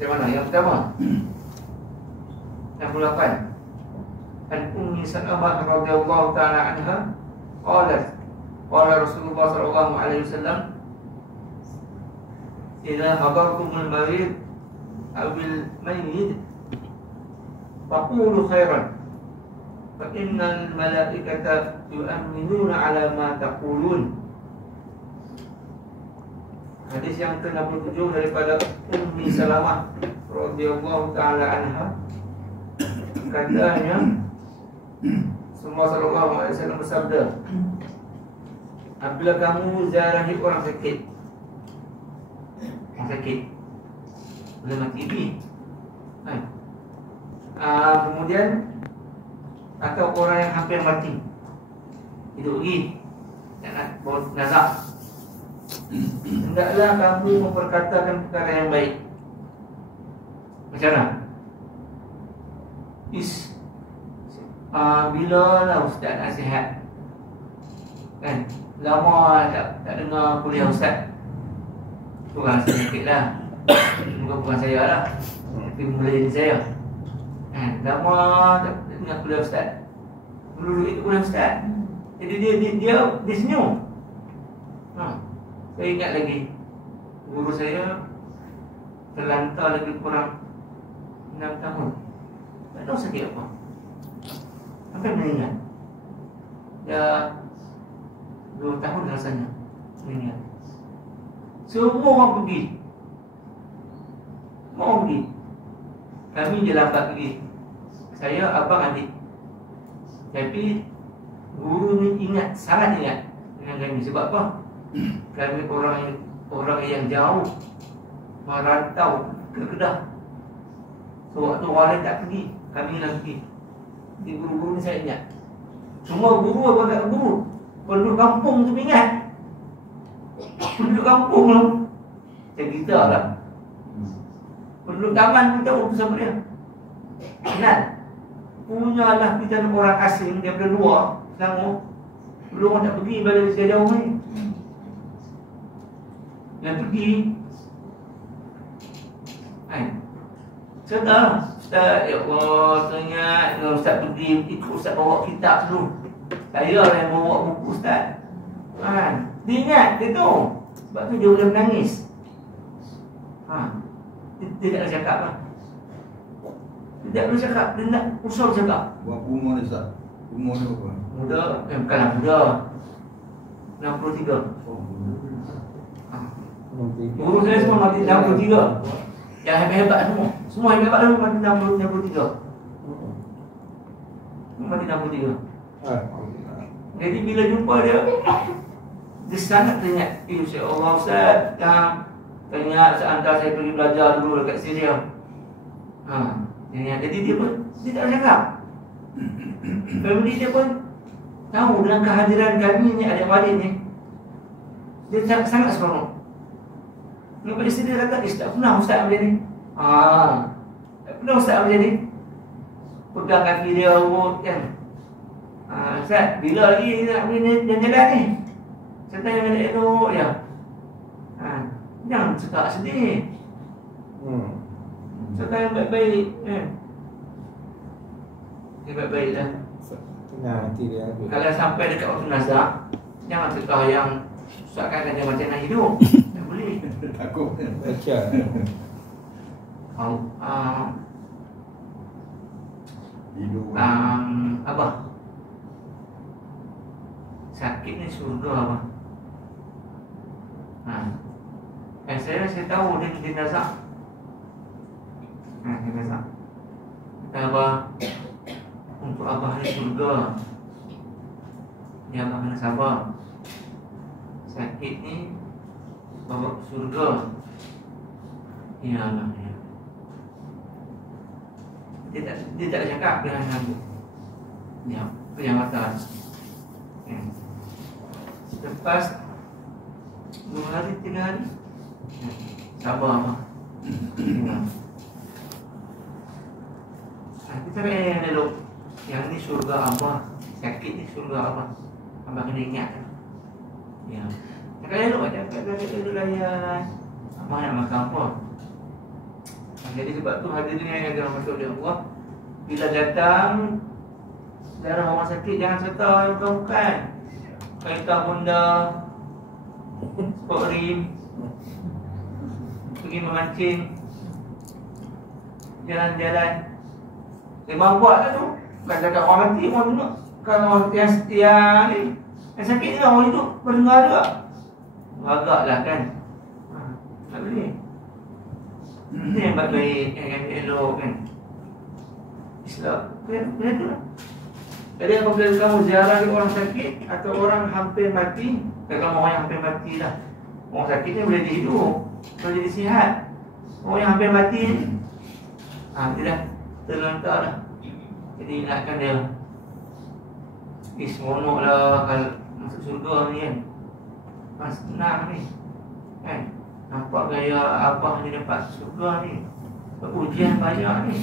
Yang mana? Yang pertama 68. An Ummi Salamah radhiyallahu ta'ala anha qalat qala Rasulullah sallallahu alaihi wasallam idza hadartumul marid awil mayyit faqulu khairan fa innal malaikata yu'minuna ala ma taqulun. Hadis yang ke-67 daripada Ummi Salamah radhiyallahu ta'ala anha, katanya Rasulullah sallallahu alaihi wasallam bersabda, apabila kamu ziarahi orang sakit, boleh mati ini, kemudian atau orang yang hampir mati, hidup lagi, nak bawa nazak, hendaklah kamu memperkatakan perkara yang baik. Macam mana? Bila lah ustaz nasihat, kan? Lama tak dengar kuliah ustaz. Kurang sedikit lah. Bukan saya lah, tapi mulai saya. Lama tak dengar kuliah ustaz. Dulu itu kuliah ustaz. Jadi dia senyum. Saya ingat lagi, guru saya terlantar lebih kurang 6 tahun. Tak tahu sakit apa, sampai meninggal. Dah 2 tahun rasanya meninggal. Semua orang pergi. Kami je lambat pergi. Saya, abang, adik. Tapi guru ni ingat, sangat ingat dengan kami. Sebab apa? Kami orang yang jauh, merantau ke Kedah. So waktu orang lain tak pergi, kami nak pergi. Di guru-guru ni saya ingat. Semua guru apa tak guru, penduduk kampung tu ingat. Penduduk kampung tu saya kita lah. Penduduk taman pun tahu tu siapa dia. Ingat. Punyalah kita orang asing daripada luar Selangor. Belum orang tak pergi balik sejauh ni. Yang pergi sedar, ustaz, ya Allah, teringat kalau ustaz pergi, ikut ustaz bawa kitab dulu. Saya lah yang bawa buku ustaz. Dia ingat, dia tahu. Sebab tu dia boleh menangis. Dia tak nak cakap lah. Dia tak boleh cakap, dia nak usul cakap. Berapa umur dia ustaz? Umur dia berapa? Muda, bukanlah muda, 63. Guru saya semua mati 63. Yang hebat-hebat semua. Semua hebat-hebat semua mati 63. Mati 63. Jadi bila jumpa dia sangat teringat. Ya Allah ustaz, teringat seantar saya pergi belajar dulu dekat Syria. Jadi dia pun tak cakap. Family dia pun tahu dengan kehadiran kami ni, adik-adik ni. Dia sangat seronok. Lepas isteri dia kata, tak pernah ustaz macam ni. Tak pernah ustaz macam ni. Pegang kaki dia urut kan. Ustaz, bila lagi nak pergi jalan-jalan ni? Saya tanya dengan elok ya. Jangan cakap sedih. Cakap yang baik-baik kan. Dia baik-baik lah. Kalau sampai dekat waktu nazak, jangan cakap yang seakan dia macam nak hidup. Tak boleh. Takut. Baca. Hidup. Abah, sakit ni surga abah. Saya tahu dia nazak. Dia nazak. Kata abah, untuk abah ni surga. Ni abah kena sabar. Sakit ni bawa ke surga. Ya Allah ya. Dia tak cakap dengan aku. Dia yang mata. Lepas 2 hari 3 hari sabar abah. Kita yang elok. Yang ni surga abah. Sakit ni surga abah. Abah kena ingat. Ya. Cakap elok aja. Cakap elok layan. Abah nak makan apa? Jadi sebab tu hadirin yang dirahmati oleh Allah, bila datang darah orang sakit jangan serta bukan. Kereta Honda, sport rim, pergi memancing, jalan-jalan. Memang buat lah tu. Bukan cakap orang mati, orang tengok. Kalau yang ni, yang sakit ni orang hidup berdengar juga. Agak lah kan. Tak boleh. Ini yang baik-baik, yang elok kan. Islam, benda tu lah. Jadi apabila kamu ziarah orang sakit atau orang hampir mati, kalau orang yang hampir mati lah, orang sakit ni boleh jadi hidup, boleh jadi sihat. Orang yang hampir mati ni, tidak terlantar lah. Jadi ingatkan dia, seronok lah kalau masuk surga ni kan. Senang ni kan. Nampak gaya abah ni dapat surga ni, ujian banyak ni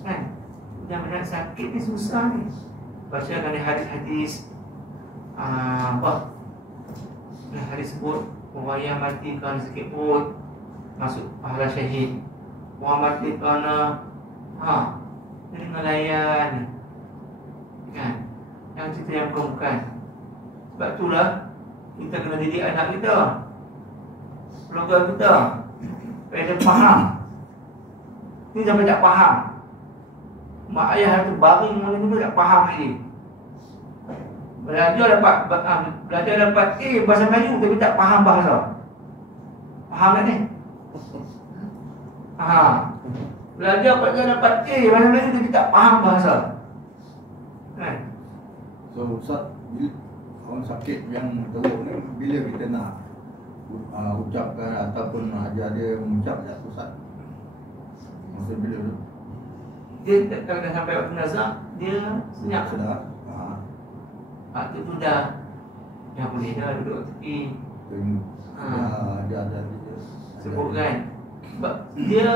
kan. Ujian banyak sakit ni susah ni. Bacakan ni hadis-hadis hadis sebut orang yang mati kerana sakit perut masuk pahala syahid. Orang mati kerana jadi ngelayan kan. Yang cerita yang bukan. Sebab itulah kita kena didik anak kita, keluarga kita, supaya dia faham. Ini sampai tak faham, mak ayah tu baring macam tu tak faham lagi. Belajar dapat A bahasa Melayu tapi tak faham bahasa. Faham tak ni? Belajar dapat A bahasa Melayu tapi tak faham bahasa kan? So Ustaz, orang sakit yang teruk ni, bila kita nak ucapkan ataupun ajar dia mengucap tak Ustaz? Maksud bila tu? Dia kalau dah sampai waktu nazak, dia senyap. Sedap. Waktu tu dah boleh dah duduk tepi. Ajar dia. Sebut kan. Sebab dia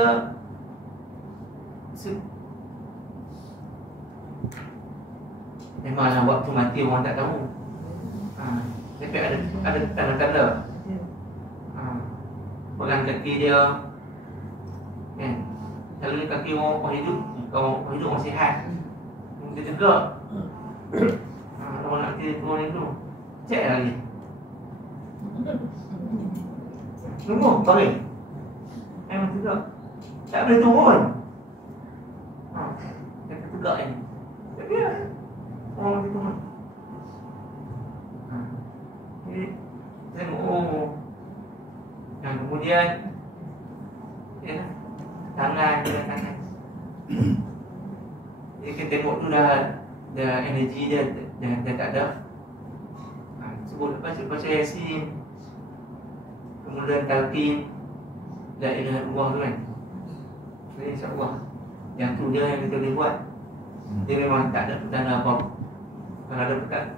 memanglah waktu mati orang tak tahu. Tapi ada tanda-tanda. Pegang kaki dia kan. Kalau ni kaki orang hidup, orang sihat, dia tegak. Orang nak kira turun itu, cek lagi. Tunggu, baring. Memang tegak, tak boleh turun. Dia tegak ni. Tapi orang mati turun. Jadi tengok. Yang kemudian tangan. Jadi kita tengok tu dah energi dia dah tak ada. Sebut baca Yasin, kemudian talqin la ilaha illallah tu kan. Jadi insya-Allah yang tu dia yang kita boleh buat. Dia memang tak ada petanda apa.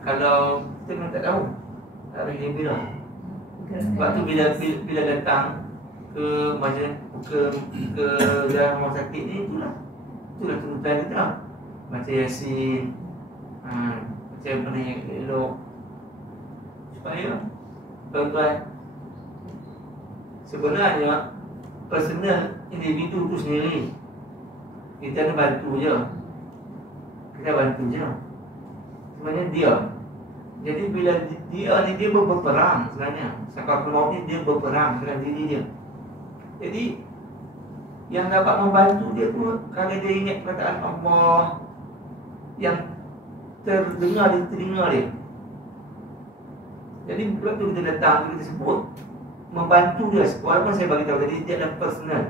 Kalau kita memang tak tahu, tak ada yang bila. Sebab tu bila datang ke majlis ke dalam rumah sakit ni, itulah tuntutan kita. Baca Yasin, baca benda yang elok, supaya tuan-tuan, sebenarnya personal individu tu sendiri kita nak bantu je. Sebenarnya dia. Jadi bila dia berperang sebenarnya, Sakratul Maut ni dia berperang dengan diri dia. Jadi yang dapat membantu dia tu kalau dia ingat perkataan Allah yang terdengar di telinga dia. Jadi waktu kita datang, kita sebut membantu dia. Walaupun saya bagi tahu tadi dia adalah personal.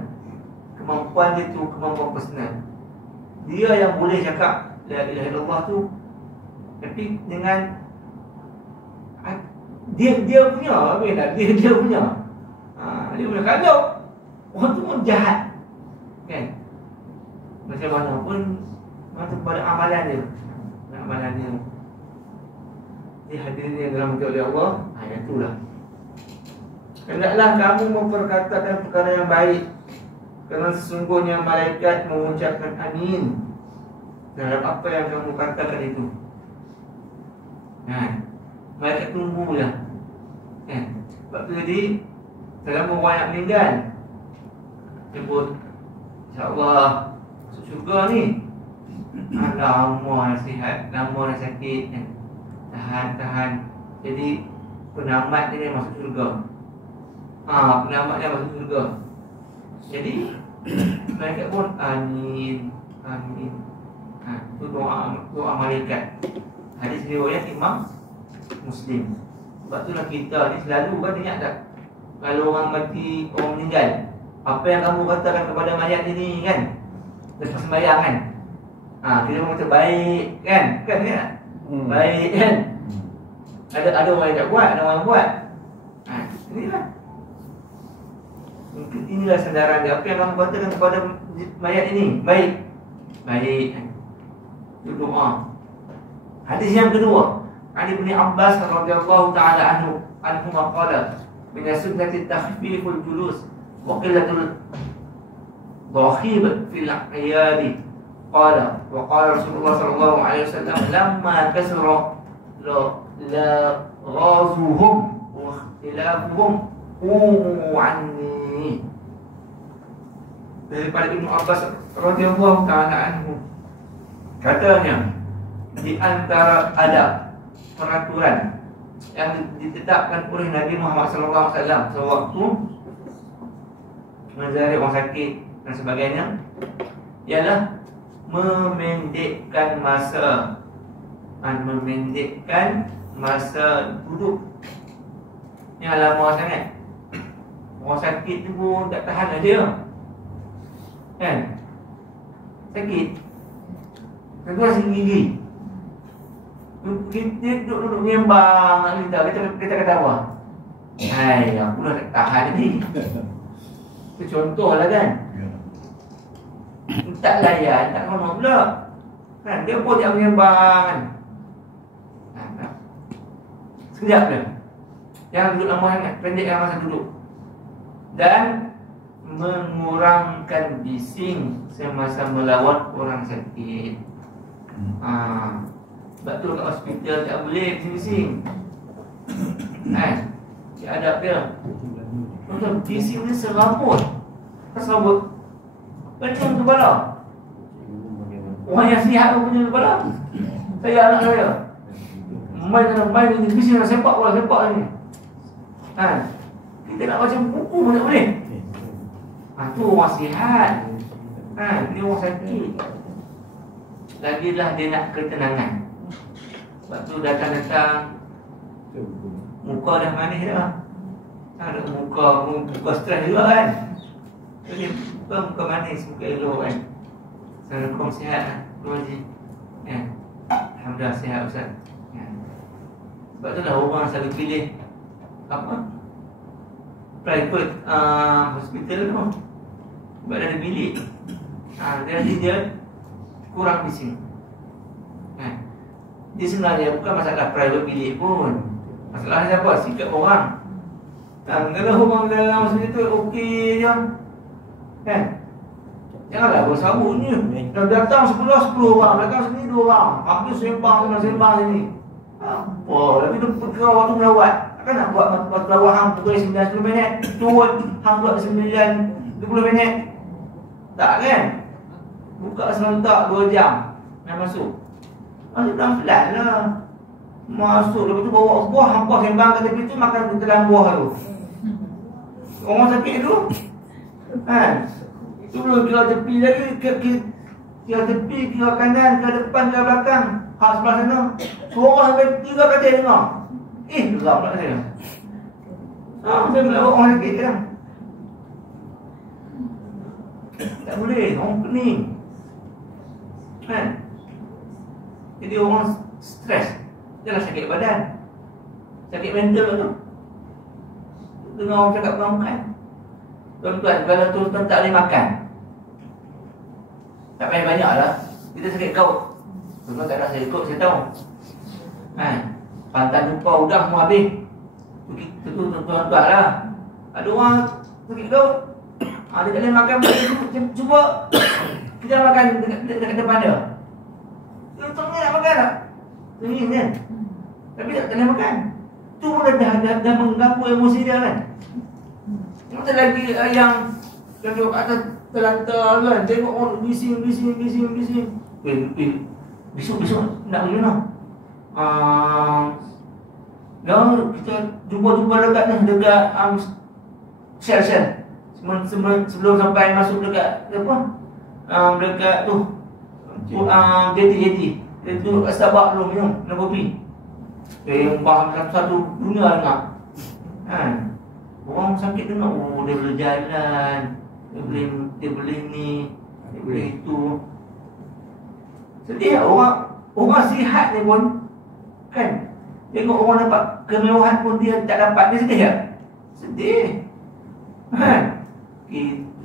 Kemampuan dia tu kemampuan personal. Dia yang boleh cakap la ilaha illallah tu, tapi dengan dia punya apa nak dia punya. Dia punya kalau orang tu pun jahat kan. Macam mana pun macam pada amalan dia. Dia hadirin yang dirahmati oleh Allah, yang itulah. Hendaklah kamu memperkatakan perkara yang baik, kerana sesungguhnya malaikat mengucapkan amin terhadap apa yang kamu katakan itu. Malaikat tunggulah kan. Sebab tu jadi dalam orang yang meninggal sebut InsyaAllah masuk syurga ni. Lama nasihat, lama nak sakit kan. Tahan. Jadi penamat dia masuk syurga. Penamat dia masuk syurga. Jadi malaikat pun amin. Itu doa malaikat. Hadis riwayat Imam Muslim. Sebab itulah kita ni selalu kan ingat tak, kalau orang mati, orang meninggal, apa yang kamu katakan kepada mayat ini kan, lepas sembahyang kan, kita pun kata baik kan, baik kan. Ada orang yang tak buat, ada orang yang buat. Inilah. Inilah sandaran dia. Apa yang kamu katakan kepada mayat ini, baik kan. Itu doa. Hadis yang kedua, Ali bin Abbas radhiyallahu ta'ala anhu qala min sunnati takhfiful julus wa qillatul dhakhib fil aqyad. Qala wa qala Rasulullah sallallahu alaihi wasallam lamma kasra la ghazuhum wa ikhtilafuhum qumu anni. Daripada Ibnu Abbas radhiyallahu ta'ala anhu, katanya, di antara adab peraturan yang ditetapkan oleh Nabi Muhammad SAW sewaktu menziarahi orang sakit dan sebagainya, ialah memendekkan masa duduk yang lama sangat. Orang sakit tu pun tak tahan dia kan, sakit tentu rasa gigi. Kita duduk nyembang, kita ketawa. Hai, aku dah tak tahan ni. Itu contoh lah kan. Tak layan, tak ngomong pula kan, dia pun yang menyembang kan. Sekejap je. Jangan duduk lama sangat, pendekkan masa duduk. Dan mengurangkan bising semasa melawan orang sakit. Sebab tu kat hospital tak boleh bising-bising. Dia adab dia. Tuan-tuan, bising ni serabut. Serabut pening kepala. Orang yang sihat pun pening kepala. Saya anak saya main ni, bising nak sepak bola, sepak ni. Kita nak baca buku pun tak boleh. Tu orang sihat. Dia orang sakit. Lagilah dia nak ketenangan. Sebab tu datang-datang muka dah manis dah. Ada muka stres juga kan. Jadi muka manis, muka elok kan. Assalamualaikum, sihat Tuan Haji. Alhamdulillah sihat Ustaz. Sebab tu lah orang selalu pilih private hospital tu. Sebab dia ada bilik. Dia kurang bising. Dia sebenarnya bukan masalah private bilik pun. Masalahnya apa? Sikap orang. Kalau orang dalam hospital tu okey je kan. Janganlah bersabunnya. Dah datang 10 orang, datang sini 2 orang. Habis sembang sini. Apa? Tapi tu perkara waktu melawat. Takkan nak buat waktu melawat hang pukul 9-10 minit, turun hang buat 9-20 minit. Tak kan? Buka serentak 2 jam nak masuk. Masuk pelan-pelan lah. Masuk, lepas tu bawa buah, hampa sembang kat tepi tu, makan telan buah tu. Orang sakit tu tu belum kira tepi lagi, kira tepi, kira kanan, kira depan, kira belakang. Hak sebelah sana suara sampai 3 kali dengar. Geram pula saya. Saya melawat orang sakit kan. Tak boleh, orang pening jadi orang stres. Jangan sakit badan, sakit mental tu. Dengar orang cakap bukan makan. Tuan-tuan, kalau tuan-tuan tak boleh makan, tak payah banyak lah. Kita sakit kaut, tuan-tuan tak rasa ikut, saya tahu. Pantan jumpa udah semua habis. Itu tuan-tuan lah. Ada orang sakit kaut, dia tak boleh makan. Cuba kita makan dekat depan dia. Tuan-tuan nak makan tak? Ingin kan? Tapi tak boleh makan. Tu pun dah mengganggu emosi dia kan. Macam lagi yang duduk atas terlantar kan. Tengok orang bising. Besok nak pergi mana? Kita jumpa dekat ni, dekat sel. Sebelum sampai masuk dekat apa? Dekat tu. Jeti. Itu Starbucks dulu minum kopi. Yang faham satu dunia dengar. Kan? Orang sakit dengar, dia boleh jalan, dia boleh ni, dia boleh itu. Sedih orang sihat ni pun kan, tengok orang dapat kemewahan pun dia tak dapat, dia sedih tak? Sedih. Kan?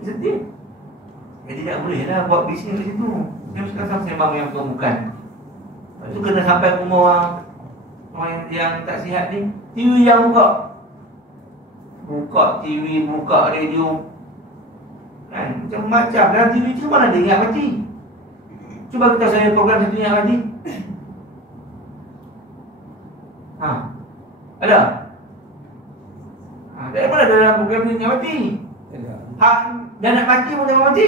Sedih. Jadi tak boleh lah buat bisnes di situ. Dia sekarang sembang yang bukan. Lepas tu kena sampai rumah orang yang tak sihat ni, TV yang buka TV, buka radio kan, macam-macam. Dalam TV tu mana ada ingat mati. Cuba kita saya program satu ingat mati. Ada? Dari mana dalam program ni ingat mati? Dah nak mati pun tengok mati.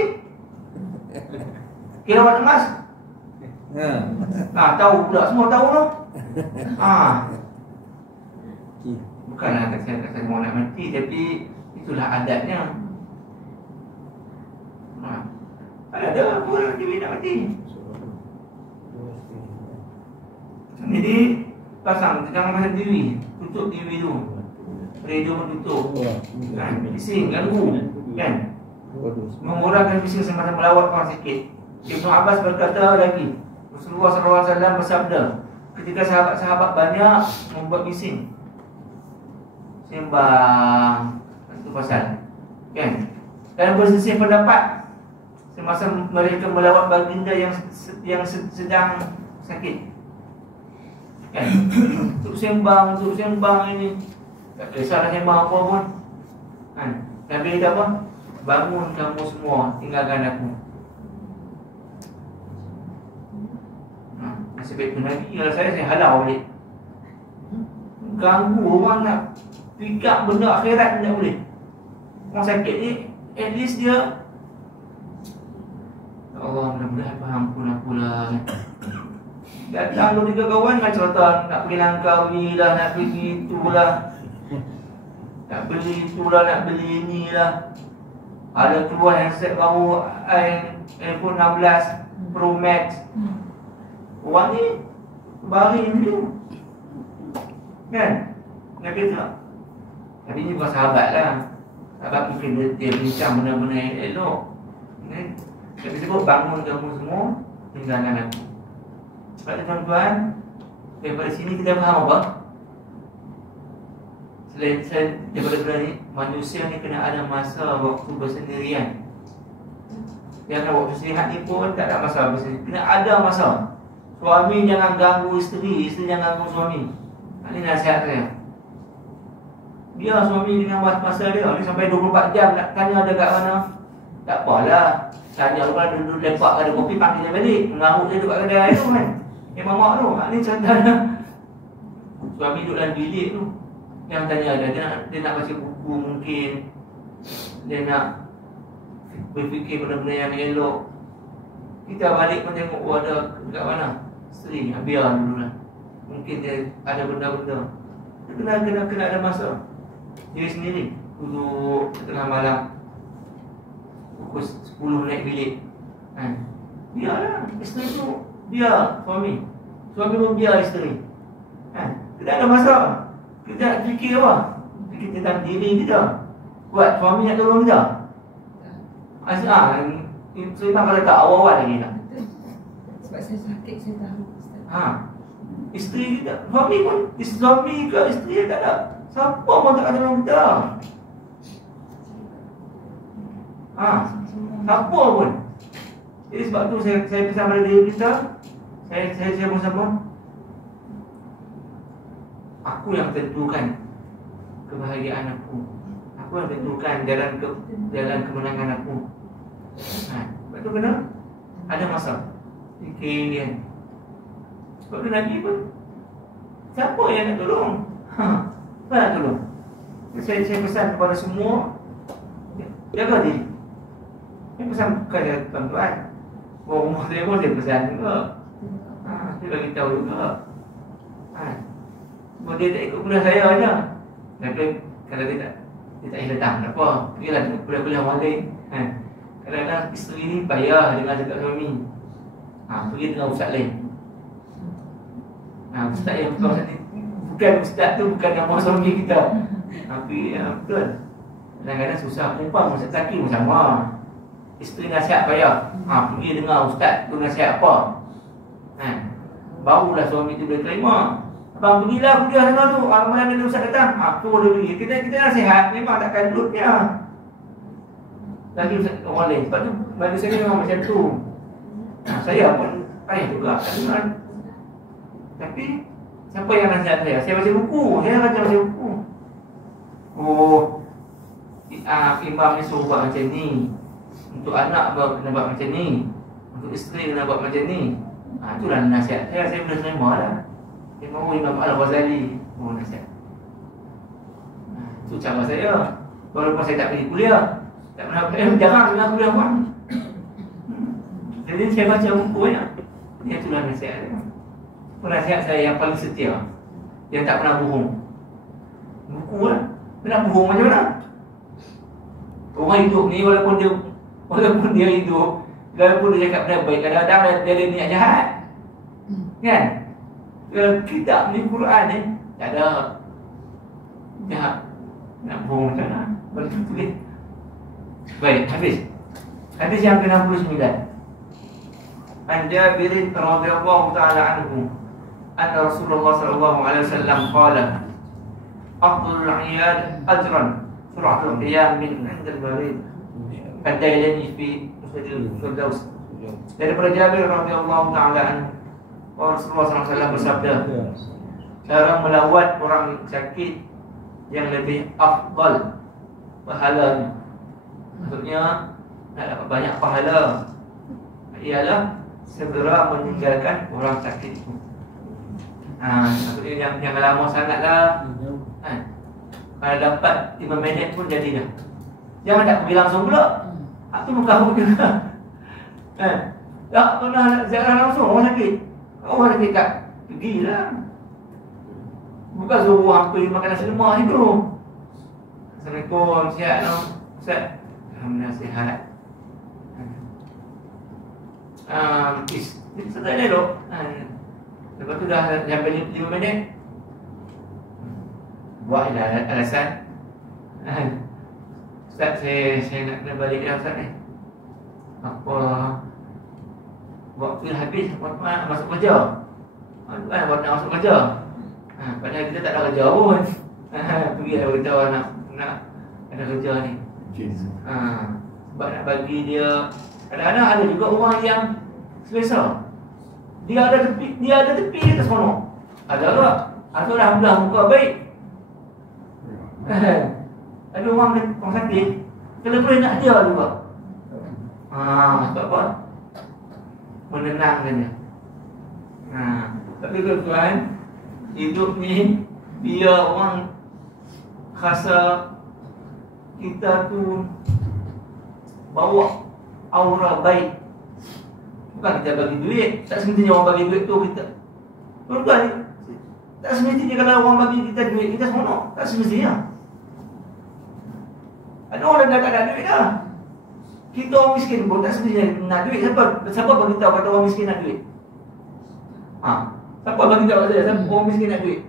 Kira awak emas. Tahu pula, semua tahu tu. Bukanlah kata mau nak mati, tapi itulah adatnya. Ada apa orang TV nak mati. Jadi pasang, jangan pasang TV, tutup TV tu. Radio pun tutup. Kan, bising, ganggu. Kan? Mengurangkan bising semasa melawat orang sikit. Ibnu Abbas berkata lagi, Rasulullah SAW bersabda, ketika sahabat-sahabat banyak membuat bising, sembang, itu pasal kan, dan berselisih pendapat semasa mereka melawat baginda yang sedang sakit kan. Untuk sembang ini tak kisah nak sembang apa pun kan. Nabi kata apa? Bangun kamu semua, tinggalkan aku. Nasib baik tu Nabi, kalau saya halau balik. Ganggu orang nak fikir benda akhirat tak boleh. Orang sakit ni, at least dia, ya Allah, mudah-mudahan faham pula. Datang 2-3 kawan nak cerita, nak pergi Langkawi lah, nak pergi itulah, nak beli itulah, nak beli inilah. Ada keluar handset baru, iPhone 16 Pro Max. Orang ni baring dulu kan, Nabi tak. Tapi ni bukan sahabat lah. Sahabat mungkin dia bincang benda-benda yang elok. Nabi sebut bangun kamu semua, tinggalkan aku. Sebab tu tuan-tuan, daripada sini kita faham apa? Selain daripada benda ni, manusia ni kena ada masa waktu bersendirian. Yang waktu sihat ni pun tak ada masa bersendirian. Kena ada masa. Suami jangan ganggu isteri jangan ganggu suami. Ini nasihat saya. Biar suami dengan masa dia ni sampai 24 jam nak tanya ada kat mana. Tak apalah. Tanya orang duduk lepak ada kopi, panggil dia balik. Mengarut dia duduk kat kedai tu kan. Mamak tu. Ini contohnya. Suami duduk dalam bilik tu. Yang tanya dia nak baca buku mungkin. Dia nak berfikir benda-benda yang elok. Kita balik pun tengok ada kat mana. Isteri, biar dulu lah. Mungkin dia ada benda-benda. Dia kena ada masa. Diri sendiri. Duduk tengah malam, pukul 10 naik bilik kan. Biarlah isteri tu, biar suami pun biar isteri kan. Kita ada masa. Kita fikir apa? Fikir tentang diri kita. Buat suami nak tolong kita. Saya tak kata tak awal-awal lagi tak. Sebab saya sakit, saya tahu. Isteri kita, suami ke isteri tak ada. Siapa pun tak ada tolong kita. Siapa pun. Jadi sebab tu saya pesan pada diri kita. Saya pun sama. Aku yang tentukan kebahagiaan aku. Aku yang tentukan jalan kemenangan aku. Sebab tu kena ada masa. Fikir dia. Sebab tu Nabi pun, siapa yang nak tolong? Siapa nak tolong? Saya pesan kepada semua, jaga diri. Dia pesan bukan dia tuan-tuan. Orang rumah saya pun dia pesan juga. Dia bagi tahu juga. Cuma dia tak ikut kuliah saya aja. Tapi kalau dia tak datang, tak apa. Pergilah kuliah-kuliah orang lain. Kadang-kadang isteri ni payah dengan cakap suami. Pergi dengan ustaz lain. Ustaz yang bukan ustaz ni, bukan ustaz tu bukan nama suami kita. Tapi betul. Kadang-kadang susah perempuan ustaz lelaki pun sama. Isteri nasihat payah. Pergi dengar ustaz tu nasihat apa. Barulah suami tu boleh terima. Abang pergilah kuliah sana tu. Mana ada ustaz datang. Tu dia pergi. Kita nasihat memang takkan duduknya. Lagi ustaz orang lain. Sebab tu manusia ni memang macam tu. Saya pun payah juga. Tapi siapa yang nasihat saya? Saya baca buku. Saya baca buku. Imam ni suruh buat macam ni. Untuk anak kena buat macam ni. Untuk isteri kena buat macam ni. Itulah nasihat saya boleh terima lah. Dia mahu Imam Al-Ghazali mahu nasihat. Itu cara saya. Walaupun saya tak pergi kuliah, tak pernah jarang dengar kuliah pun. Jadi saya baca buku ya. Itulah nasihat saya. Nasihat saya yang paling setia, yang tak pernah bohong. Buku lah. Dia nak bohong macam mana? Orang hidup ni walaupun dia hidup, walaupun dia cakap benda baik, kadang-kadang dia ada niat jahat. Kan? Kitab ni, Quran ni, tak ada jahat. Nak bohong macam mana? Boleh tulis. Baik, habis. Hadis yang ke-69. An Jabir radhiyallahu ta'ala anhu anna Rasulullah sallallahu alaihi wasallam qala afdalul iyad ajran suratul qiyam min 'inda al-barid kadailani fi musnadil firdaus. Daripada Jabir radhiyallahu ta'ala anhu, Rasulullah sallallahu alaihi wasallam bersabda, cara melawat orang sakit yang lebih afdal pahalanya, maksudnya nak dapat banyak pahala, ialah segera meninggalkan orang sakit itu. Maksudnya jangan lama sangatlah. Kalau dapat 5 minit pun jadi dah. Jangan tak pergi langsung pula. Itu muka aku juga. Tak pernah ziarah langsung orang sakit. Orang sakit tak pergilah. Bukan suruh orang pergi makan nasi lemak itu. Assalamualaikum, sihat no? Ustaz? Alhamdulillah sihat. Setelah dia duduk, lepas tu dah sampai 5 minit, buatlah alasan. Ustaz, saya nak kena balik dah Ustaz ni. Apa waktu habis, masuk kerja. Buat nak masuk kerja. Padahal kita tak ada kerja pun. Pergi lah beritahu nak ada kerja ni. Sebab nak bagi dia. Kadang-kadang ada juga orang yang selesa. Dia ada tepi dia tak seronok. Ada tak? Atau alhamdulillah muka baik. Ada orang sakit, kalau boleh nak dia juga. Sebab apa? Menenangkan dia. Tapi tuan-tuan, hidup ni dia orang rasa kita tu bawa aura baik. Bukan kita bagi duit. Tak semestinya orang bagi duit tu kita. Tuan-tuan, tak semestinya kalau orang bagi kita duit kita seronok. Tak semestinya. Ada orang dah tak ada duit dah. Kita orang miskin pun tak semestinya nak duit. Siapa bagi tahu kata orang miskin nak duit? Siapa bagi tahu kata orang miskin nak duit?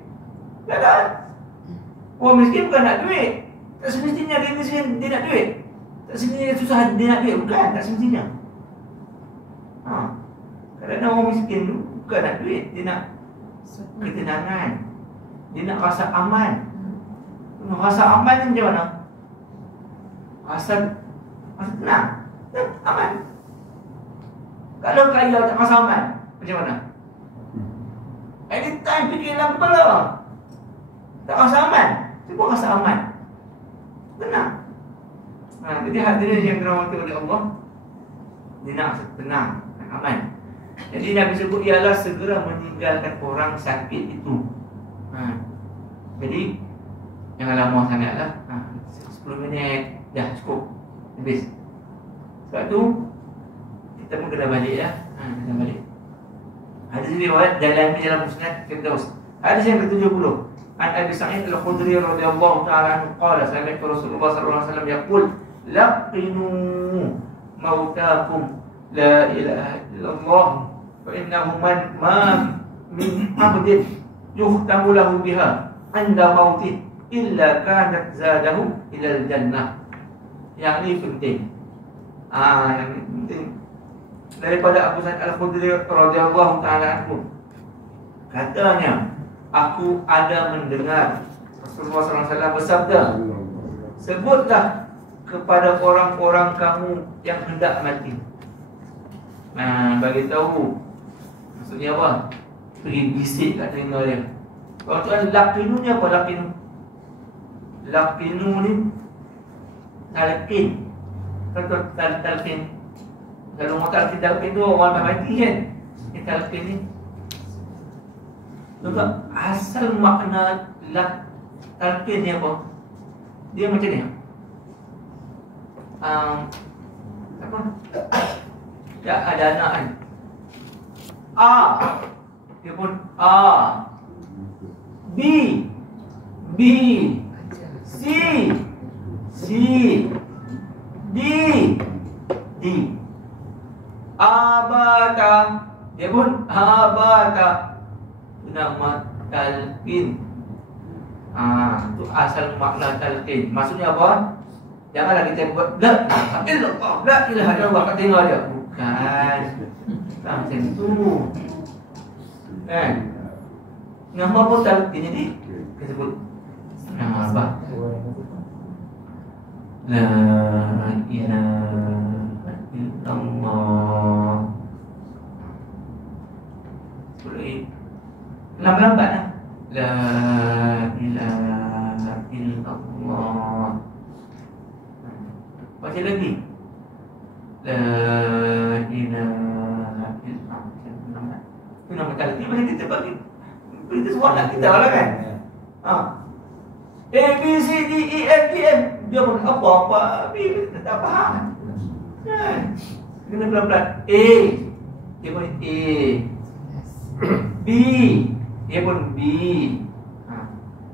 Tak ada. Orang miskin bukan nak duit. Tak semestinya dia miskin dia nak duit. Tak semestinya susah dia nak duit. Bukan, tak semestinya. Kadang-kadang orang miskin tu bukan nak duit. Dia nak ketenangan. Dia nak rasa aman. Rasa aman ni macam mana? Rasa tenang, aman. Kalau kaya tak rasa aman, macam mana? Anytime fikir dalam kepala, tak rasa aman. Cuba rasa aman, tenang. Jadi hadirin yang dirahmati oleh Allah, dia nak tenang, aman. Jadi Nabi sebut ialah segera meninggalkan orang sakit itu. Jadi jangan lama sangatlah. 10 minit dah cukup. Habis. Sebab tu kita pun kena balik ya. Kena balik. Hadis riwayat dalam Musnad Firdaus. Hadis yang ke-70. An Abi Sa'id Al-Khudri radhiyallahu ta'ala anhu qala sami'tu Rasulullah sallallahu alaihi wasallam yaqul laqinu mautakum la ilaha illallah fa innahu ma min 'abdin yuhtamu lahu biha 'inda mautih illa kanat zadahu ila al-jannah. Yang ini penting. Yang ini penting. Daripada Abu Sa'id Al-Khudri radhiyallahu ta'ala anhu, katanya, aku ada mendengar Rasulullah SAW bersabda, sebutlah kepada orang-orang kamu yang hendak mati. Bagi tahu maksudnya apa? Pergi bisik kat telinga dia. Kalau tuan laqinu ni apa laqinu? Laqinu ni talqin. Contoh talqin. Kalau mau talqin tu orang dah mati kan? Ini talqin ni. Juga asal makna talqin ni apa? Dia macam ni. Apa? Ya ada anak kan? Dia pun B C D abata. Dia pun abata. Nama talqin. Itu asal makna talqin. Maksudnya apa? Janganlah kita buat la ilaha illallah kat tengah dia. Bukan. Macam tu. Nama pun talqin jadi kita sebut nama apa? La ilaha illallah. Boleh lambat lah. La ilaha illallah. Baca lagi. La ilaha illallah. Itu nama talqin. Macam kita bagi berita suara kita lah kan. A, B, C, D, E, F, G, M. Dia pun apa-apa kita tak faham. Kena pelan-pelan. A, dia pun A. B, dia pun B.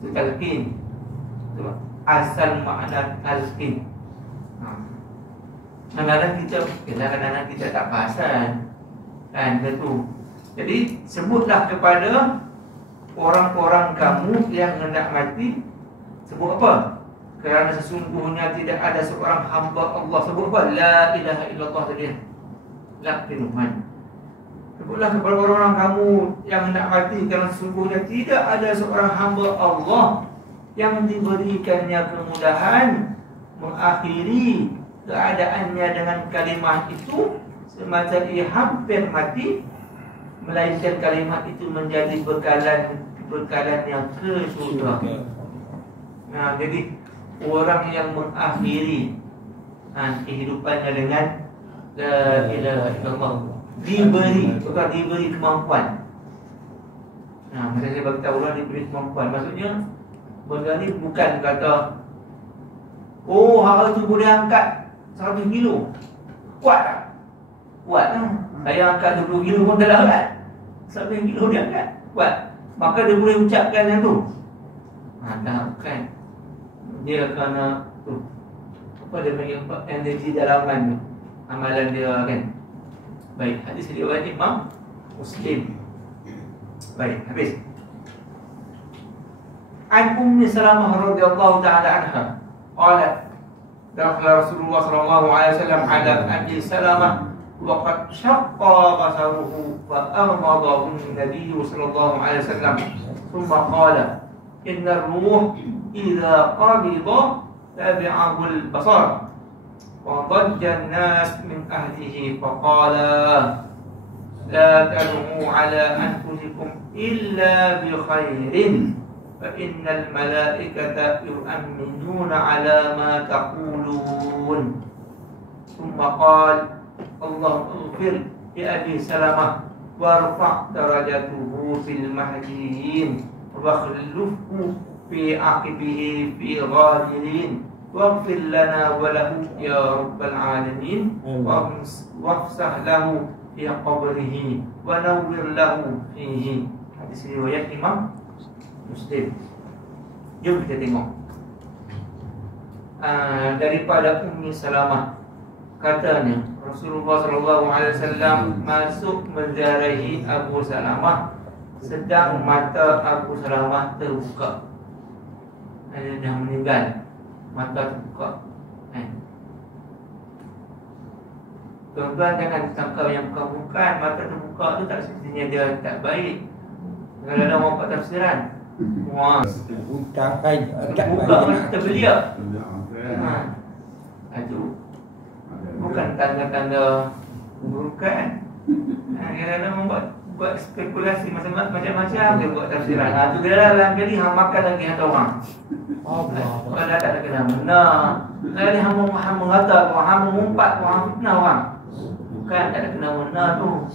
Itu talqin. Asal makna talqin. Kadang-kadang kita tak perasan kan betul. Jadi sebutlah kepada orang-orang kamu yang hendak mati. Sebut apa? Kerana sesungguhnya tidak ada seorang hamba Allah. Sebut apa? La ilaha illallah tadi. Laqinuhan. Sebutlah kepada orang-orang kamu yang hendak mati, kerana sesungguhnya tidak ada seorang hamba Allah yang diberikannya kemudahan mengakhiri keadaannya dengan kalimah itu semasa ia hampir mati, melainkan kalimat itu menjadi bekalan yang ke surga. Jadi orang yang mengakhiri kehidupannya dengan la ilaha illallah diberi kemampuan. Macam saya beritahu lah, diberi kemampuan. Maksudnya benda ni bukan kata hari tu boleh angkat 100 kilo. Kuat tak? Kuat lah. Saya angkat 20 kilo pun tak dapat. 100 kilo dia angkat. Kuat. Maka dia boleh ucapkan yang tu. Tak kan. Dia kerana tu, apa dia panggil, energi dalaman tu, amalan dia kan. Baik, hadis riwayat Imam Muslim. Baik, habis. An Ummi Salamah radhiyallahu ta'ala anha qalat dakhala Rasulullah sallallahu alaihi wasallam ala Abi Salamah wa qad shaqqa basaruhu wa aghmadahu an-nabiy sallallahu alaihi wasallam thumma qala inna ar-ruh idza qabida tabi'ahu al-basar وضج الناس من أهله فقال لا تلوموا على أنفسكم إلا بخير فإن الملائكة يؤمنون على ما تقولون ثم قال اللهم اغفر لأبي سلمة وارفع درجته في المهديين واخلفه في عقبه في غابرين waghfir lana wa lahu ya rabbal alamin wafsah lahu fi qabrihi wa nawwir lahu fihi. Hadis riwayat Imam Muslim. Jom kita tengok. Daripada Ummi Salamah, katanya Rasulullah SAW masuk menziarahi Abu Salamah sedang mata Abu Salamah terbuka. Dia dah meninggal, mata terbuka. Tuan-tuan jangan sangka yang bukan mata terbuka tu tak semestinya dia tak baik. Kadang-kadang orang buat tafsiran. Wah, Hutang aja tak buka bayar. mata belia. Itu bukan tanda-tanda keburukan. Kadang-kadang orang buat spekulasi macam-macam dia buat tafsiran. Itu dia dalam kali hang makan lagi hang orang. Kalau tak ada kena benar. Kali hang mengata, hang mengumpat, hang fitnah orang. Bukan tak ada kena benar tu.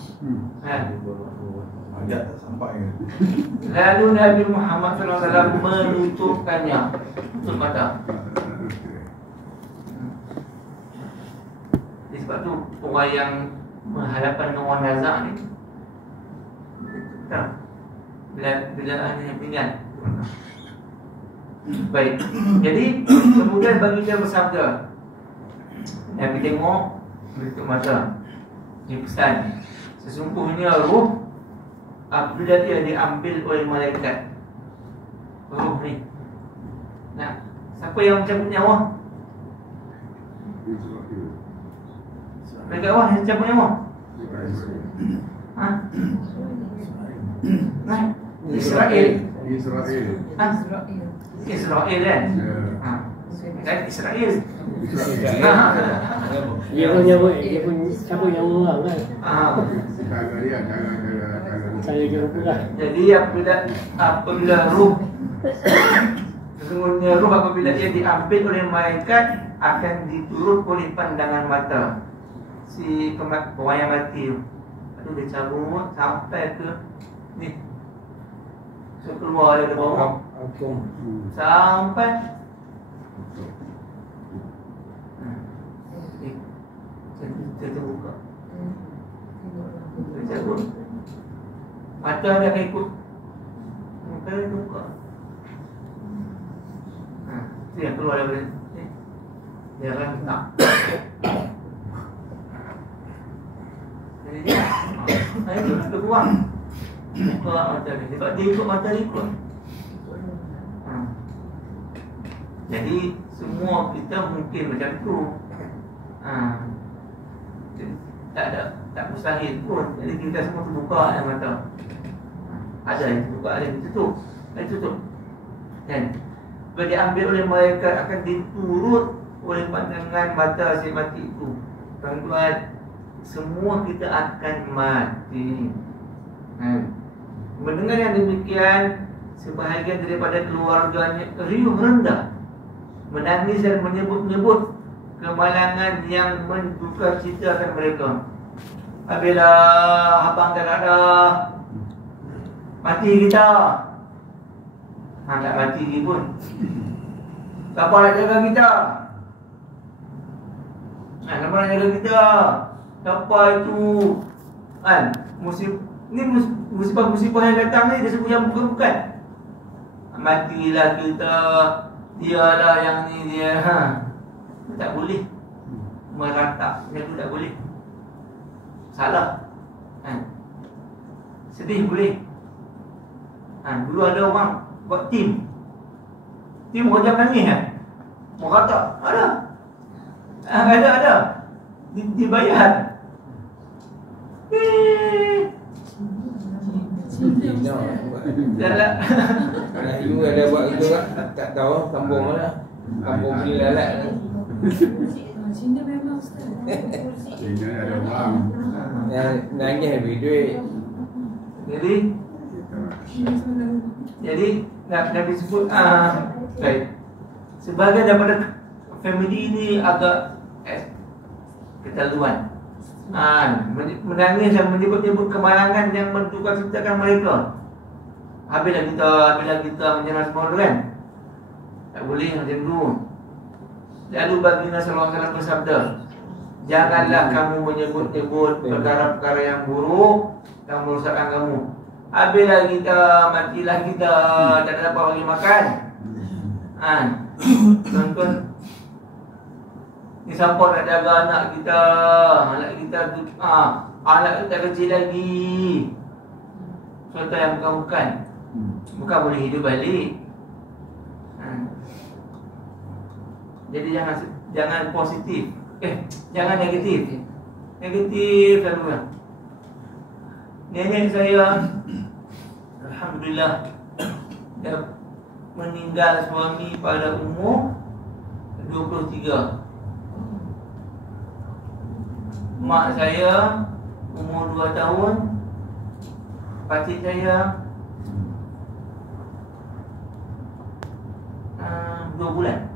Ajak tak sampai. Lalu Nabi Muhammad SAW menutupkannya, tutup mata. Sebab tu orang yang berhadapan dengan orang nazak ni tak bila ada pilihan. Baik. Jadi kemudian bagi dia bersabda, Nabi tengok tutup mata. Dia pesan, sesungguhnya ruh apabila dia diambil oleh malaikat, ruh ni. Nah, siapa yang mencabut nyawa? Malaikat Allah yang cabut nyawa. Ha? Nah, Israel. Ha? Israel kan? Ha. Kan Israel. Dia pun nyawa, dia pun siapa yang orang kan? Saya kira pula. Jadi apabila ruh, sesungguhnya ruh apabila dia diambil oleh malaikat akan diturut oleh pandangan mata si orang yang mati tu. Lepas tu dia cabut sampai ke ni, so keluar dari bawah sampai dia terbuka. Dia cabut mata dia akan ikut, mata dia terbuka. Itu yang keluar daripada ni, dia akan tak. Jadi itu dia keluar, buka mata dia. Sebab dia ikut mata dia ikut. Jadi semua kita mungkin macam tu. Tak mustahil pun. Jadi kita semua terbuka dalam mata. Ada yang terbuka, ada yang tutup. Ada tutup. Kan? Bila diambil oleh malaikat akan diturut oleh pandangan mata si mati itu. Tuan-tuan, semua kita akan mati. Mendengar yang demikian, sebahagian daripada keluarganya riuh rendah, menangis dan menyebut-nyebut kemalangan yang menduka citakan mereka. Apabila abang tak ada, mati kita. Tak mati dia pun. Siapa nak jaga kita? Siapa nak jaga kita? Siapa itu? Musibah-musibah yang datang ni, dia sebut yang bukan-bukan. Matilah kita, dialah yang ni dia. Tak boleh meratap, itu tak boleh. Salah. Sedih boleh. Dulu ada orang buat tim rojam nangis meratap. Ada dibayar. Kalau you ada buat itu tak tahu kampung mana. Kampung beli lalat tu. Cina memang Ustaz. Cina ada wang. Yang nangis habis duit. Jadi Nabi sebut baik. Sebagai daripada family ini agak keterlaluan. Menangis dan menyebut-nyebut kemalangan yang menduka citakan mereka. Habislah kita menyerah semua tu kan. Tak boleh macam tu. Lalu baginda sallallahu alaihi wasallam bersabda, janganlah kamu menyebut-nyebut perkara-perkara yang buruk yang merosakkan kamu. Habislah kita, matilah kita, tak dapat bagi makan. Tuan-tuan, ni siapa nak jaga anak kita? Anak kita kecil lagi. Suatu yang bukan boleh hidup balik. Jadi jangan positif. Jangan negatif. Negatif selalu. Nenek saya alhamdulillah dia meninggal suami pada umur 23. Mak saya umur 2 tahun. Pakcik saya 2 bulan.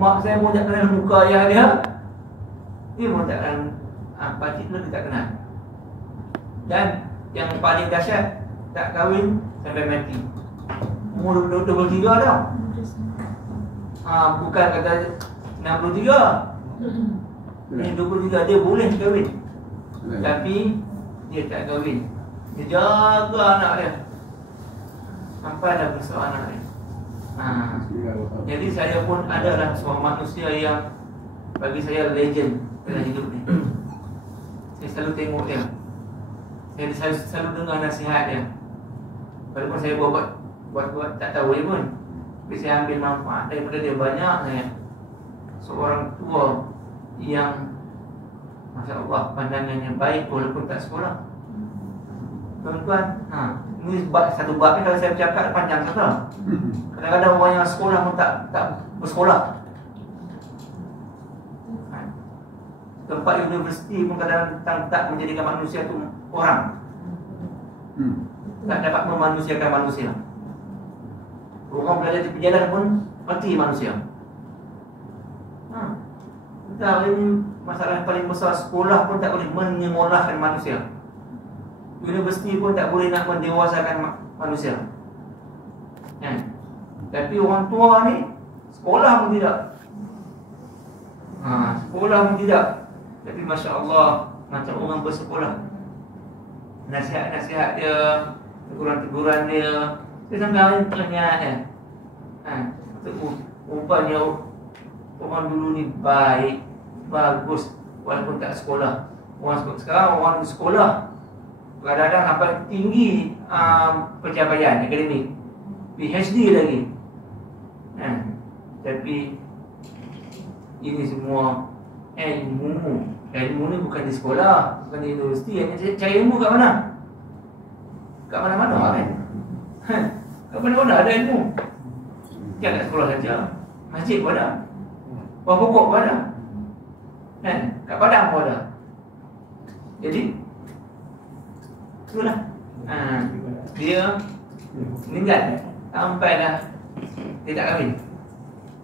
Mak saya pun tak kenal muka ayah dia. Dia pun tak kenal pakcik tu, dia tak kenal. Dan yang paling dahsyat, tak kahwin sampai mati. Umur 23 dah. Bukan kata 63. Ini 23, dia boleh kahwin. Tapi dia tak kahwin. Dia jaga anak dia sampai dah besar anak dia. Jadi saya pun adalah seorang manusia yang bagi saya legend dalam hidup ni. Saya selalu tengok dia. Saya selalu dengar nasihat dia. Walaupun saya buat tak tahu dia pun, tapi saya ambil manfaat daripada dia banyak saya. Seorang tua yang Masya Allah pandangannya baik walaupun tak sekolah. Tuan-tuan, ini satu bab ni kalau saya bercakap panjang saja. Kadang-kadang orang yang sekolah pun tak bersekolah. Tempat universiti pun kadang-kadang tak menjadikan manusia tu orang. Tak dapat memanusiakan manusia. Orang belajar di perjalanan pun mati manusia. Ini masalah yang paling besar. Sekolah pun tak boleh menyemolahkan manusia. Universiti pun tak boleh nak mendewasakan manusia. Tapi orang tua ni sekolah pun tidak. Sekolah pun tidak. Tapi Masya Allah, macam orang bersekolah. Nasihat-nasihat dia, teguran-teguran dia, saya sampai ingat dia. Rupanya orang dulu ni baik, bagus walaupun tak sekolah. Sekarang orang sekolah kadang-kadang sampai tinggi pencapaian akademik, PhD lagi. Tapi ini semua ilmu. Ilmu ni bukan di sekolah, bukan di universiti. Yang cari ilmu kat mana? Kat mana-mana kan? Kat mana-mana ada ilmu. Jangan kat sekolah saja. Masjid pun ada, buah pokok pun ada, kat padang pun ada. Jadi itulah. Dia meninggal sampai dah dia tak kahwin.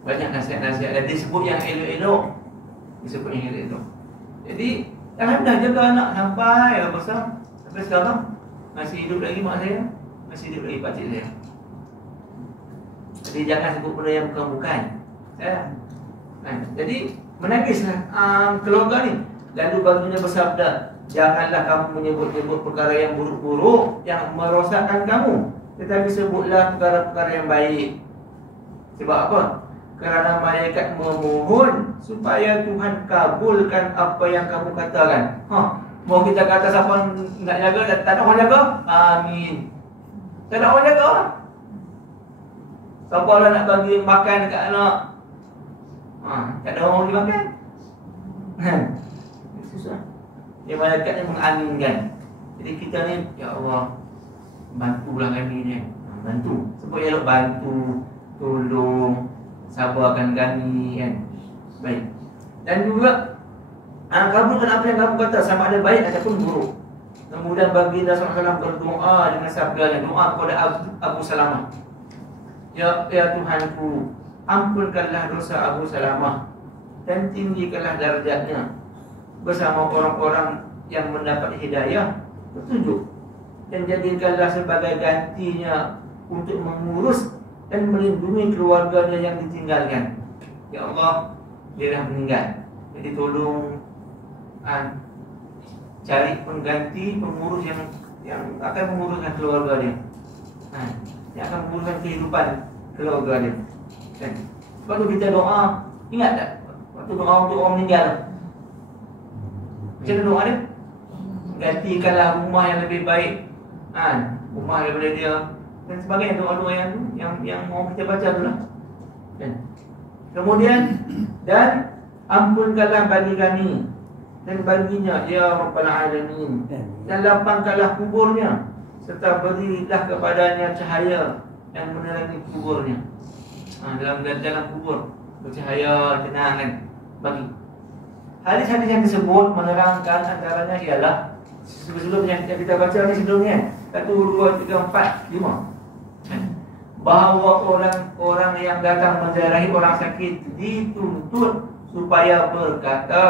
Banyak nasihat-nasihat dan disebut yang elok-elok. Disebut yang elok-elok. Jadi alhamdulillah jaga anak sampai besar. Sampai sekarang masih hidup lagi mak saya, masih hidup lagi pakcik saya. Jadi jangan sebut benda yang bukan-bukan. Jadi menagislah keluarga ni. Lalu baginda bersabda, janganlah kamu menyebut-nyebut perkara yang buruk-buruk yang merosakkan kamu, tetapi sebutlah perkara-perkara yang baik. Sebab apa? Kerana malaikat memohon supaya Tuhan kabulkan apa yang kamu katakan. Mau kita kata siapa nak jaga, tak ada orang jaga? Amin. Tak ada orang jaga. Siapa lah nak bagi makan dekat anak? Tak ada orang bagi makan. Susah. Dia malaikatnya mengaminkan. Jadi kita ni, ya Allah, bantulah kami ni. Bantu. Sebab elok bantu, tolong, sabarkan kami kan. Baik. Dan juga kabulkan apa yang kamu kata, sama ada baik ataupun buruk. Kemudian baginda SAW berdoa dengan sabdanya, doa kepada Abu Salamah. Ya Tuhanku, ampunkanlah dosa Abu Salamah dan tinggikanlah darjatnya bersama orang-orang yang mendapat hidayah, petunjuk, dan jadikanlah sebagai gantinya untuk mengurus dan melindungi keluarganya yang ditinggalkan. Ya Allah, dia dah meninggal, jadi tolong cari pengganti pengurus yang akan menguruskan keluarga dia, yang akan menguruskan kehidupan keluarga dia. Kan? Sebab tu kita doa, ingat tak? Waktu doa untuk orang meninggal, macam mana doa dia? Gantikanlah rumah yang lebih baik, rumah daripada dia dan sebagainya, doa-doa yang mau kita baca tu lah. Kemudian, dan ampunkanlah bagi kami dan baginya ya Rabbal Alamin, dan lapangkanlah kuburnya serta berilah kepadanya cahaya yang menerangi kuburnya. Dalam kubur bercahaya, tenang kan, bagi. Hadis-hadis yang disebut menerangkan antaranya ialah sebelum yang kita baca ni sebelumnya 1, 2, 3, 4, 5, bahawa orang-orang yang datang menziarahi orang sakit dituntut supaya berkata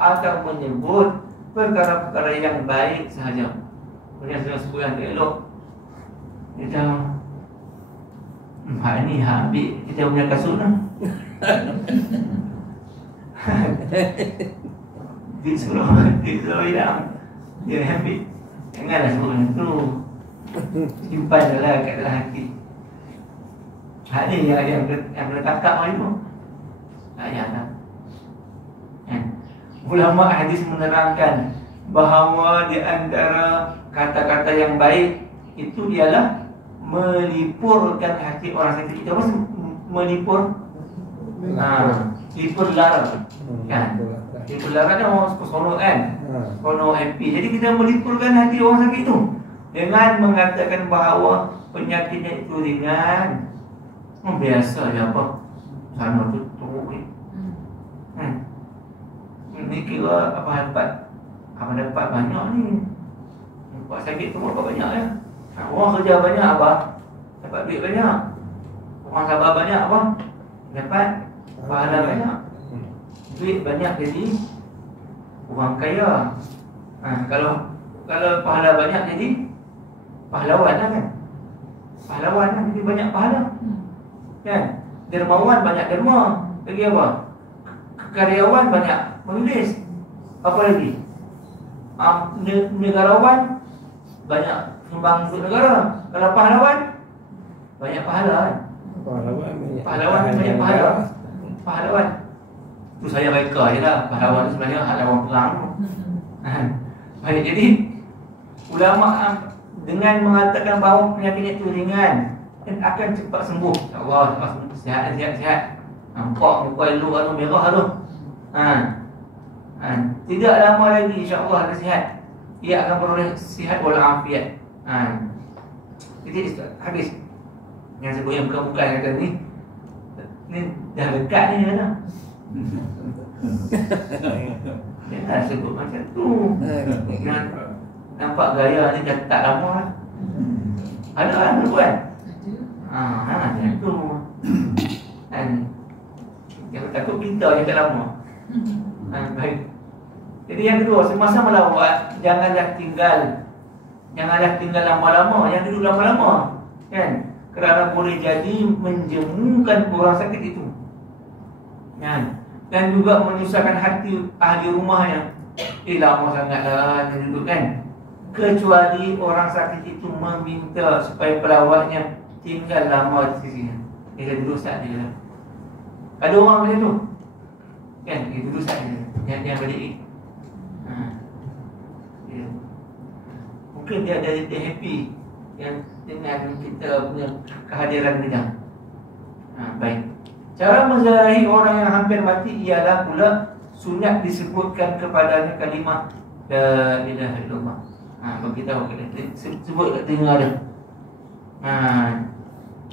atau menyebut perkara-perkara yang baik sahaja. Kemudian sudah sebut yang elok, kita ni ambil kita punya kasut lah. Disuruh hilang, dia ambil. Janganlah sebut macam tu, simpan lah kat dalam hati. Ada yang kena tangkap hari tu. Ayatlah. Ulama hadis menerangkan bahawa di antara kata-kata yang baik itu ialah melipurkan hati orang sakit. Kita apa melipur? Lipur lara. Kan? Lipur lara ni orang seronok kan? Seronok, happy. Jadi kita melipurkan hati orang sakit itu dengan mengatakan bahawa penyakitnya itu ringan. Biasa je apa? Sana tu teruk ni. Ni kira apa dapat banyak ni. Buat sakit tu dapat banyak ya. Orang kerja banyak apa? Dapat duit banyak. Orang sabar banyak apa? Dapat pahala banyak. Duit banyak jadi orang kaya. Kalau pahala banyak jadi pahlawan lah kan? Pahlawan lah, jadi banyak pahala. Kan? Dermawan banyak derma. Lagi apa? Karyawan banyak menulis. Apa lagi? Negarawan banyak sumbang untuk negara. Kalau pahlawan banyak pahala kan? Pahlawan banyak pahala. Pahlawan tu saya reka je lah. Pahlawan tu sebenarnya pahlawan perang tu. Baik, jadi ulama dengan mengatakan bahawa penyakitnya itu ringan dan akan cepat sembuh. InsyaAllah cepat sembuh. Sihat. Nampak muka elok tu, merah tu. Tidak lama lagi insyaAllah ada sihat. Ia akan beroleh sihat walafiat. Jadi habis yang sebut yang bukan-bukan kata ni dah dekat ni dah. Jangan sebut macam tu. Nampak gaya ni dah tak lama lah. Ada buat. Macam tu. Jangan takut pintar yang tak lama. Baik. Jadi yang kedua, semasa melawat janganlah tinggal lama-lama. Yang duduk lama-lama, kan? Kerana boleh jadi menjemukan orang sakit itu, kan? Dan juga menyusahkan hati ahli rumahnya. Lama sangatlah dia duduk, kan? Kecuali orang sakit itu meminta supaya pelawatnya tinggal lama di sini. Dia duduk saat dia. Ada orang macam tu, kan? Dia duduk saat dia. Yang balik. Mungkin dia happy yang dengan kita punya kehadiran kita. Baik. Cara menziarahi orang yang hampir mati ialah pula sunat disebutkan kepadanya kalimah la ilaha illallah. Bagi tahu kita sebut kat telinga dia.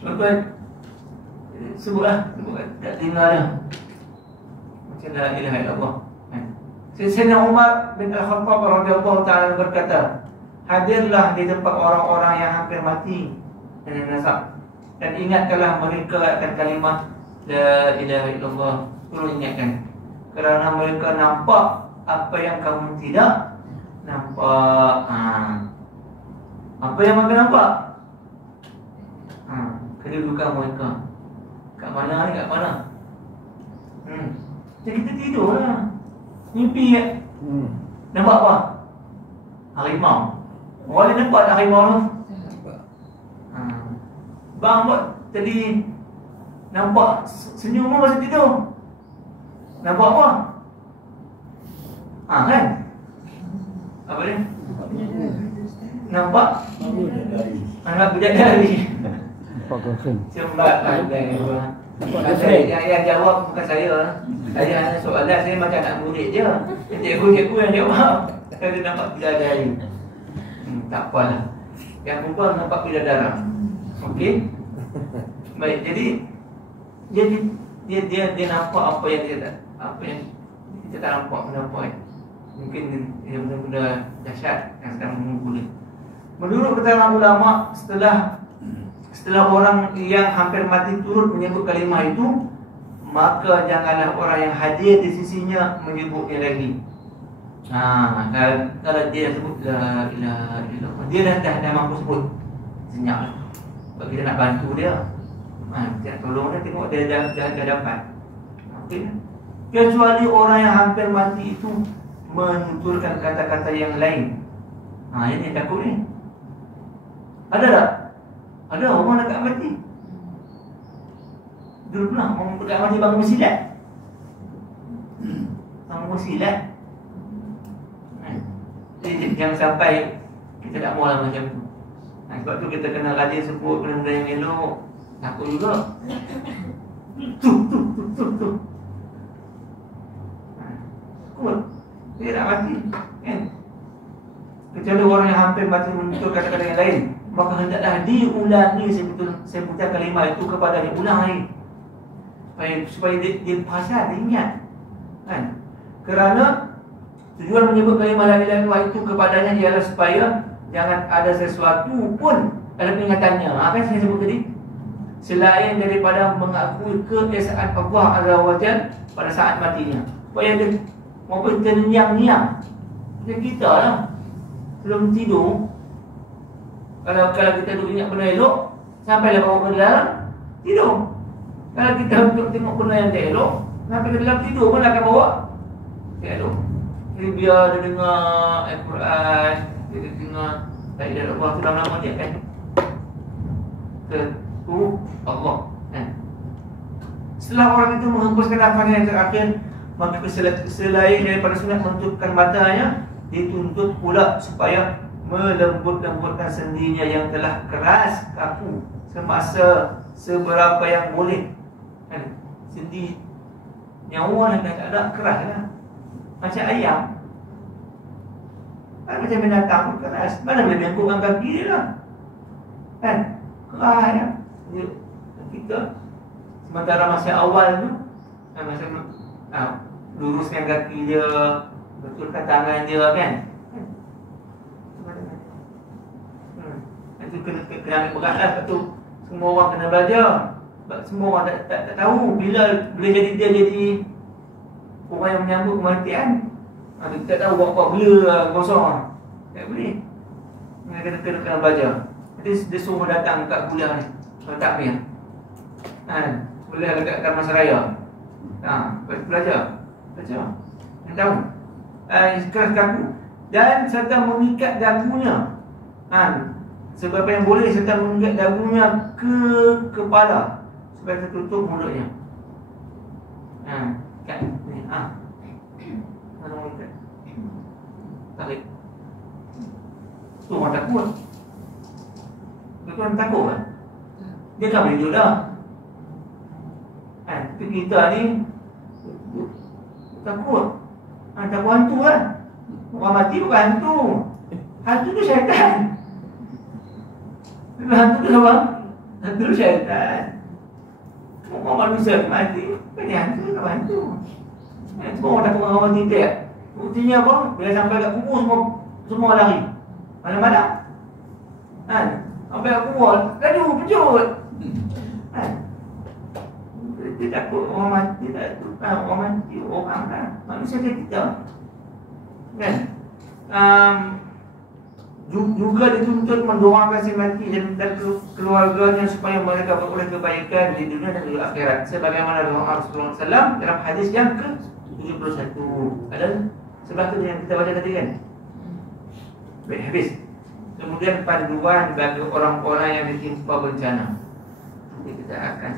Lepas sebutlah kat telinga dia. Macam la ilaha illallah. Sayyidina Umar bin Al-Khattab radhiyallahu ta'ala berkata, hadirlah di tempat orang-orang yang hampir mati dan nasab, dan ingatkanlah mereka akan kalimah la ilaha illallah. Perlu ingatkan, kerana mereka nampak apa yang kamu tidak nampak. Apa yang mereka nampak? kedudukan mereka. Kat mana ni, kat mana? Jadi kita tidur lah. Mimpi kan? Nampak apa? Harimau. Orang ni nampak tak harimau tu? Bang buat tadi nampak senyum pun masa tidur. Nampak apa? Kan? Apa dia? Nampak? Anak bidadari. Cembat pandai. Yang jawab bukan saya. Saya hanya soalan, saya macam nak murid je. Cikgu-cikgu yang jawab. Saya nampak bidadari. Tak apalah. Yang perempuan nampak bidadara. Okey. Baik, jadi dia nampak apa yang kita tak nampak benda. Mungkin dia benda-benda dahsyat yang sedang menunggu dia. Menurut keterangan ulama, setelah orang yang hampir mati turut menyebut kalimah itu, maka janganlah orang yang hadir di sisinya menyebutnya lagi. Kalau dia sebut la ilaha illallah, dia dah mampu sebut, senyaplah. Sebab kita nak bantu dia, kita nak tolong dia, tengok dia dah dapat. Okay. Kecuali orang yang hampir mati itu menuturkan kata-kata yang lain. Ini takut ni. Ada tak? Ada orang dekat mati. Dulu pernah orang dekat mati bangun bersilat. Bangun bersilat. Jadi jangan sampai kita tak maulah macam tu. Sebab tu kita kena rajin sebut benda-benda yang elok. Takut juga. Tu. Takut. Dia nak mati, kan? Kecuali orang yang hampir mati menutur kata-kata yang lain, maka hendaklah diulangi sebutan kalimah itu kepadanya, ulang lagi supaya dia perasan, dia ingat, kan? Kerana tujuan menyebut kalimah la ilaha illallah itu kepadanya ialah supaya jangan ada sesuatu pun dalam ingatannya, kan saya sebut tadi, selain daripada mengakui keesaan Allah Azza wa Jalla pada saat matinya, supaya dia maupun terniang-niang macam kita lah sebelum tidur. Kalau kita duduk ingat benda elok, sampailah bawa ke dalam tidur. Kalau kita tengok benda yang tak elok, sampai ke dalam tidur pun akan bawa tak elok. Jadi biar dia dengar Al-Quran, dia dengar la ilaha illallah tu nama dia, kan? Itu Allah, kan? Setelah orang itu menghembuskan nafasnya yang terakhir, maka selain daripada sunat menutupkan matanya, dituntut pula supaya melembut-lembutkan sendinya yang telah keras kaku semasa seberapa yang boleh, kan? Sendi nyawa yang tak ada keras lah. Macam ayam, kan? Macam binatang pun keras. Mana boleh bengkokkan kaki dia lah, kan? Keras ya. Kita sementara masa awal tu, masa luruskan kaki dia, betulkan tangan dia, kan? Itu kena ambil berat lah. Sebab tu semua orang kena belajar. Sebab semua orang tak tahu bila jadi dia jadi orang yang menyambut kematian. Dia tak tahu buat bila kosong. Tak boleh. Kena belajar. Nanti dia suruh datang kat kuliah ni, takmir, kuliah dekat Taman Seraya. Belajar. Yang tahu keras kaku dan serta mengikat dagunya, seberapa yang boleh, serta mengikat dagunya ke kepala supaya tertutup mulutnya. Kat ni, mana mengikat? Tarik. Tu orang takut. Orang takut kan? Dia kan boleh duduk dah. Tapi kita ni takut. Takut hantu kan? Orang mati bukan hantu. Hantu tu syaitan. Hantu tu apa? Hantu tu syaitan. Orang manusia mati, bukan hantu, bukan hantu. Semua orang takut orang mati tak? Buktinya apa? Bila sampai kat kubur semua lari. Mana-mana? Sampai kat kubur, laju, pencut. Dia takut orang mati, tak takut orang mati, orang lah. Manusia kayak kita, kan? juga dituntut mendoakan si mati dan keluarganya supaya mereka beroleh kebaikan di dunia dan di akhirat, sebagaimana doa Rasulullah SAW dalam hadis yang ke-71. Ada sebab tu yang kita baca tadi kan. Baik, habis. Kemudian panduan bagi orang-orang yang ditimpa bencana. Nanti kita akan